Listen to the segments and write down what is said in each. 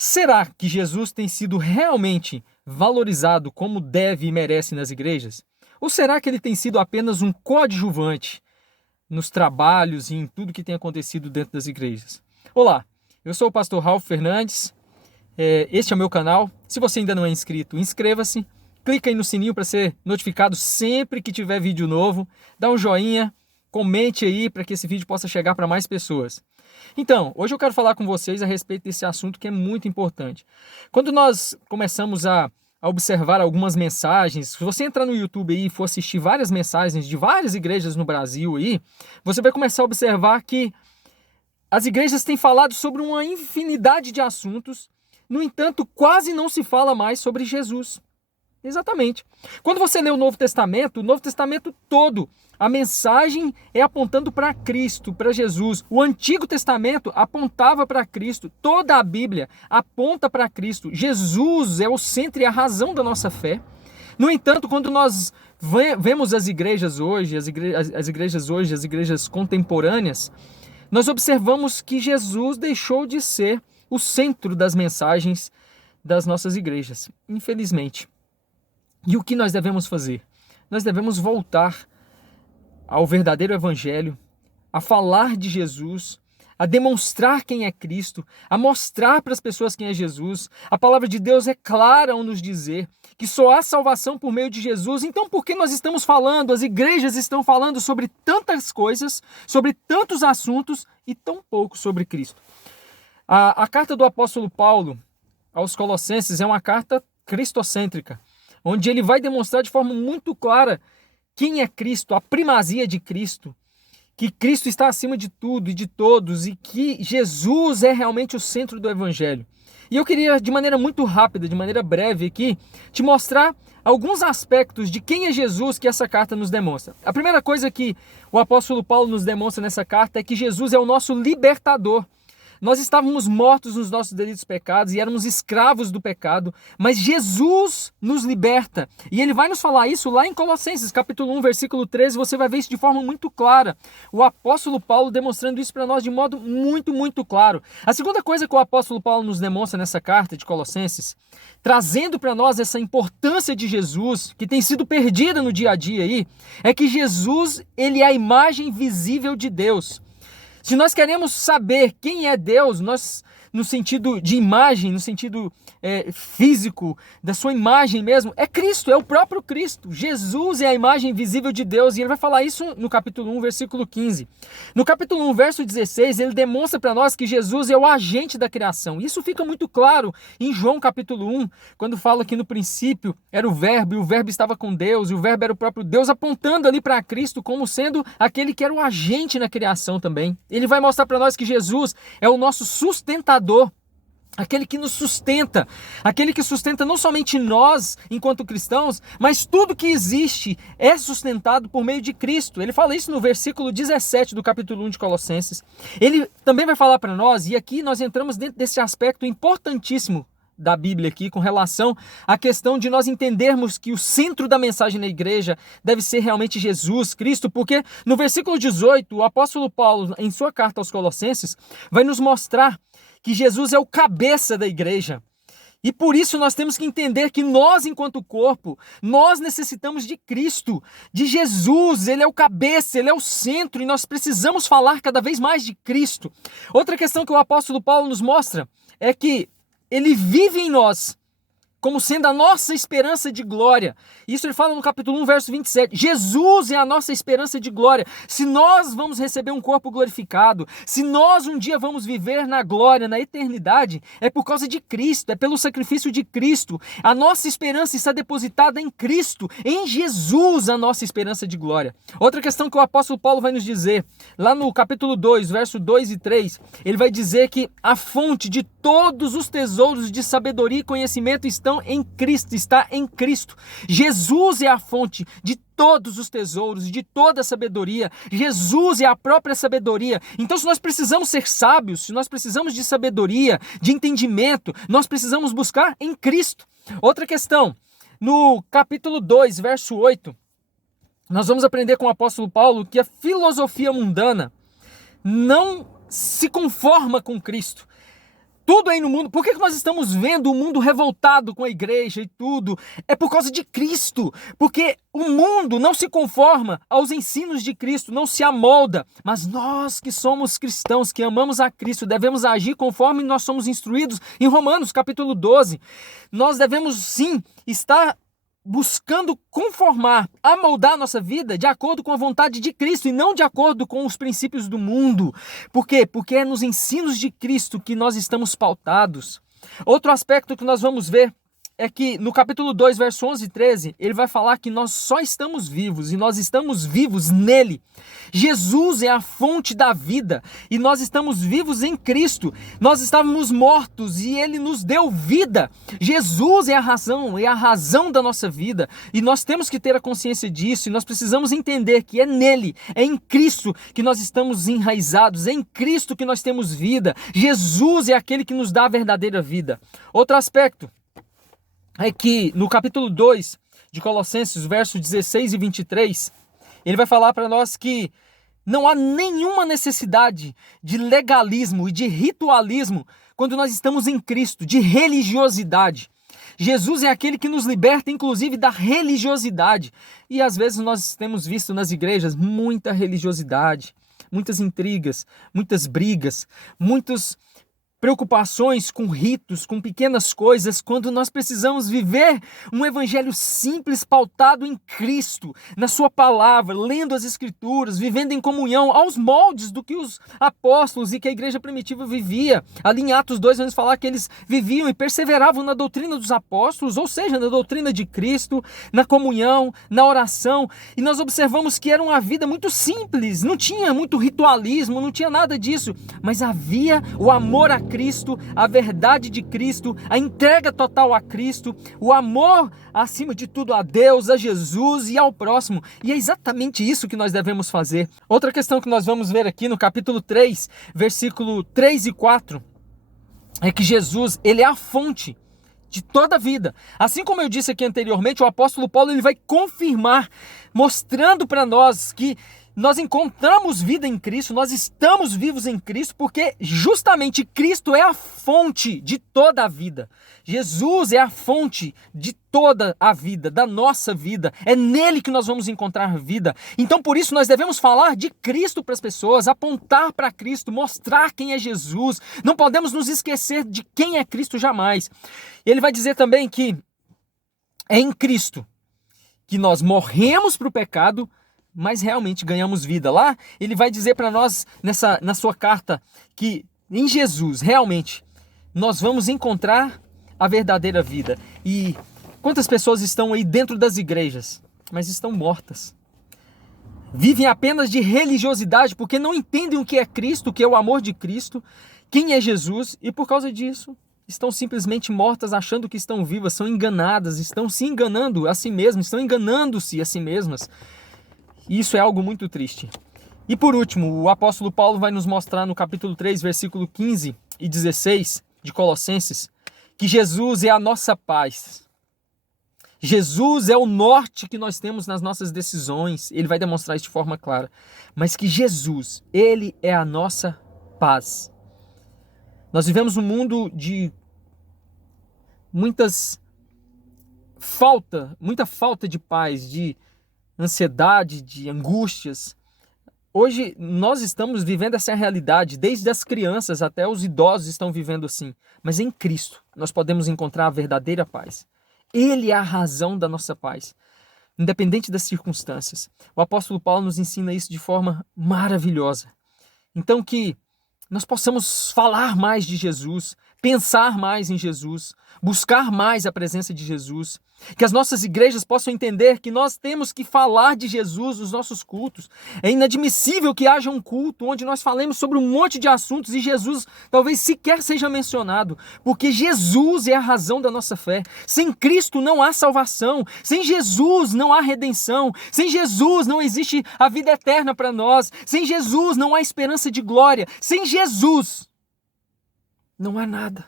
Será que Jesus tem sido realmente valorizado como deve e merece nas igrejas? Ou será que ele tem sido apenas um coadjuvante nos trabalhos e em tudo que tem acontecido dentro das igrejas? Olá, eu sou o pastor Ralph Fernandes, este é o meu canal. Se você ainda não é inscrito, inscreva-se, clica aí no sininho para ser notificado sempre que tiver vídeo novo, dá um joinha, comente aí para que esse vídeo possa chegar para mais pessoas. Então, hoje eu quero falar com vocês a respeito desse assunto que é muito importante. Quando nós começamos a observar algumas mensagens, se você entrar no YouTube aí e for assistir várias mensagens de várias igrejas no Brasil aí, você vai começar a observar que as igrejas têm falado sobre uma infinidade de assuntos, no entanto, quase não se fala mais sobre Jesus. Exatamente. Quando você lê o Novo Testamento todo, a mensagem é apontando para Cristo, para Jesus. O Antigo Testamento apontava para Cristo. Toda a Bíblia aponta para Cristo. Jesus é o centro e a razão da nossa fé. No entanto, quando nós vemos as igrejas hoje, as igrejas contemporâneas, nós observamos que Jesus deixou de ser o centro das mensagens das nossas igrejas, infelizmente. E o que nós devemos fazer? Nós devemos voltar ao verdadeiro evangelho, a falar de Jesus, a demonstrar quem é Cristo, a mostrar para as pessoas quem é Jesus. A palavra de Deus é clara ao nos dizer que só há salvação por meio de Jesus. Então, por que nós estamos falando, as igrejas estão falando sobre tantas coisas, sobre tantos assuntos e tão pouco sobre Cristo? A carta do apóstolo Paulo aos Colossenses é uma carta cristocêntrica, onde ele vai demonstrar de forma muito clara quem é Cristo, a primazia de Cristo, que Cristo está acima de tudo e de todos e que Jesus é realmente o centro do Evangelho. E eu queria, de maneira muito rápida, de maneira breve aqui, te mostrar alguns aspectos de quem é Jesus que essa carta nos demonstra. A primeira coisa que o apóstolo Paulo nos demonstra nessa carta é que Jesus é o nosso libertador. Nós estávamos mortos nos nossos delitos e pecados e éramos escravos do pecado, mas Jesus nos liberta. E ele vai nos falar isso lá em Colossenses, capítulo 1, versículo 13, você vai ver isso de forma muito clara. O apóstolo Paulo demonstrando isso para nós de modo muito, muito claro. A segunda coisa que o apóstolo Paulo nos demonstra nessa carta de Colossenses, trazendo para nós essa importância de Jesus, que tem sido perdida no dia a dia aí, é que Jesus, ele é a imagem visível de Deus. Se nós queremos saber quem é Deus, nós, no sentido de imagem, no sentido físico, da sua imagem mesmo, é Cristo, é o próprio Cristo. Jesus é a imagem visível de Deus e ele vai falar isso no capítulo 1, versículo 15. No capítulo 1, verso 16, ele demonstra para nós que Jesus é o agente da criação. Isso fica muito claro em João capítulo 1, quando fala que no princípio era o Verbo e o Verbo estava com Deus e o Verbo era o próprio Deus, apontando ali para Cristo como sendo aquele que era o agente na criação também. Ele vai mostrar para nós que Jesus é o nosso sustentador, aquele que nos sustenta, aquele que sustenta não somente nós, enquanto cristãos, mas tudo que existe é sustentado por meio de Cristo. Ele fala isso no versículo 17 do capítulo 1 de Colossenses. Ele também vai falar para nós, e aqui nós entramos dentro desse aspecto importantíssimo da Bíblia aqui, com relação à questão de nós entendermos que o centro da mensagem na igreja deve ser realmente Jesus Cristo, porque no versículo 18, o apóstolo Paulo, em sua carta aos Colossenses, vai nos mostrar que Jesus é o cabeça da igreja. E por isso nós temos que entender que nós, enquanto corpo, nós necessitamos de Cristo, de Jesus. Ele é o cabeça, ele é o centro e nós precisamos falar cada vez mais de Cristo. Outra questão que o apóstolo Paulo nos mostra é que ele vive em nós como sendo a nossa esperança de glória. Isso ele fala no capítulo 1, verso 27. Jesus é a nossa esperança de glória. Se nós vamos receber um corpo glorificado, se nós um dia vamos viver na glória, na eternidade, é por causa de Cristo, é pelo sacrifício de Cristo. A nossa esperança está depositada em Cristo, em Jesus, a nossa esperança de glória. Outra questão que o apóstolo Paulo vai nos dizer, lá no capítulo 2, verso 2 e 3, ele vai dizer que a fonte de todos os tesouros de sabedoria e conhecimento está em Cristo. Jesus é a fonte de todos os tesouros, de toda a sabedoria. Jesus é a própria sabedoria. Então, se nós precisamos ser sábios, se nós precisamos de sabedoria, de entendimento, nós precisamos buscar em Cristo. Outra questão, no capítulo 2, verso 8, nós vamos aprender com o apóstolo Paulo que a filosofia mundana não se conforma com Cristo. tudo aí no mundo, por que nós estamos vendo o mundo revoltado com a igreja e tudo? É por causa de Cristo, porque o mundo não se conforma aos ensinos de Cristo, não se amolda, mas nós que somos cristãos, que amamos a Cristo, devemos agir conforme nós somos instruídos em Romanos capítulo 12. Nós devemos sim estar buscando conformar, amoldar a nossa vida de acordo com a vontade de Cristo e não de acordo com os princípios do mundo. Por quê? Porque é nos ensinos de Cristo que nós estamos pautados. Outro aspecto que nós vamos ver é que no capítulo 2, verso 11 e 13, ele vai falar que nós só estamos vivos e nós estamos vivos nele. Jesus é a fonte da vida e nós estamos vivos em Cristo. Nós estávamos mortos e ele nos deu vida. Jesus é a razão da nossa vida e nós temos que ter a consciência disso e nós precisamos entender que é nele, é em Cristo que nós estamos enraizados, é em Cristo que nós temos vida. Jesus é aquele que nos dá a verdadeira vida. Outro aspecto é que no capítulo 2 de Colossenses, versos 16 e 23, ele vai falar para nós que não há nenhuma necessidade de legalismo e de ritualismo quando nós estamos em Cristo, de religiosidade. Jesus é aquele que nos liberta, inclusive, da religiosidade. E às vezes nós temos visto nas igrejas muita religiosidade, muitas intrigas, muitas brigas, muitas preocupações com ritos, com pequenas coisas, quando nós precisamos viver um evangelho simples, pautado em Cristo, na sua palavra, lendo as escrituras, vivendo em comunhão, aos moldes do que os apóstolos e que a igreja primitiva vivia. Ali em Atos 2 vamos falar que eles viviam e perseveravam na doutrina dos apóstolos, ou seja, na doutrina de Cristo, na comunhão, na oração, e nós observamos que era uma vida muito simples, não tinha muito ritualismo, não tinha nada disso, mas havia o amor a Cristo, a verdade de Cristo, a entrega total a Cristo, o amor acima de tudo a Deus, a Jesus e ao próximo. E é exatamente isso que nós devemos fazer. Outra questão que nós vamos ver aqui no capítulo 3, versículo 3 e 4, é que Jesus, ele é a fonte de toda a vida. Assim como eu disse aqui anteriormente, o apóstolo Paulo ele vai confirmar, mostrando para nós que nós encontramos vida em Cristo, nós estamos vivos em Cristo, porque justamente Cristo é a fonte de toda a vida. Jesus é a fonte de toda a vida, da nossa vida. É nele que nós vamos encontrar vida. Então, por isso, nós devemos falar de Cristo para as pessoas, apontar para Cristo, mostrar quem é Jesus. Não podemos nos esquecer de quem é Cristo jamais. Ele vai dizer também que é em Cristo que nós morremos para o pecado, mas realmente ganhamos vida. Lá ele vai dizer para nós na sua carta que em Jesus realmente nós vamos encontrar a verdadeira vida. E quantas pessoas estão aí dentro das igrejas, mas estão mortas? Vivem apenas de religiosidade porque não entendem o que é Cristo, o que é o amor de Cristo, quem é Jesus, e por causa disso estão simplesmente mortas achando que estão vivas, são enganadas, estão se enganando a si mesmas, estão enganando-se a si mesmas. Isso é algo muito triste. E por último, o apóstolo Paulo vai nos mostrar no capítulo 3, versículo 15 e 16 de Colossenses, que Jesus é a nossa paz. Jesus é o norte que nós temos nas nossas decisões. Ele vai demonstrar isso de forma clara. Mas que Jesus, ele é a nossa paz. Nós vivemos um mundo de muita falta de paz, de ansiedade, de angústias. Hoje nós estamos vivendo essa realidade, desde as crianças até os idosos estão vivendo assim. Mas em Cristo nós podemos encontrar a verdadeira paz. Ele é a razão da nossa paz, independente das circunstâncias. O apóstolo Paulo nos ensina isso de forma maravilhosa. Então que nós possamos falar mais de Jesus, pensar mais em Jesus, buscar mais a presença de Jesus, que as nossas igrejas possam entender que nós temos que falar de Jesus nos nossos cultos. É inadmissível que haja um culto onde nós falemos sobre um monte de assuntos e Jesus talvez sequer seja mencionado, porque Jesus é a razão da nossa fé. Sem Cristo não há salvação, sem Jesus não há redenção, sem Jesus não existe a vida eterna para nós, sem Jesus não há esperança de glória, sem Jesus não há nada.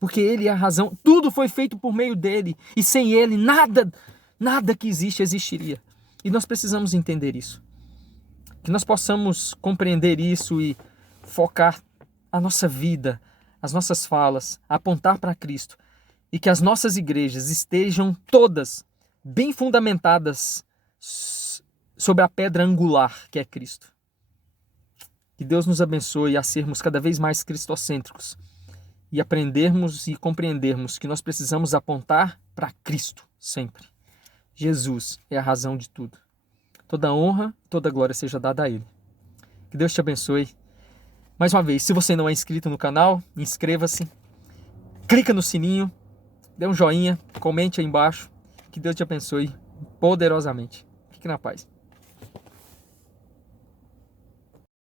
Porque ele é a razão, tudo foi feito por meio dele, e sem ele nada que existe existiria. E nós precisamos entender isso. Que nós possamos compreender isso e focar a nossa vida, as nossas falas, apontar para Cristo e que as nossas igrejas estejam todas bem fundamentadas sobre a pedra angular que é Cristo. Que Deus nos abençoe a sermos cada vez mais cristocêntricos e aprendermos e compreendermos que nós precisamos apontar para Cristo sempre. Jesus é a razão de tudo. Toda honra, toda glória seja dada a Ele. Que Deus te abençoe. Mais uma vez, se você não é inscrito no canal, inscreva-se, clica no sininho, dê um joinha, comente aí embaixo. Que Deus te abençoe poderosamente. Fique na paz.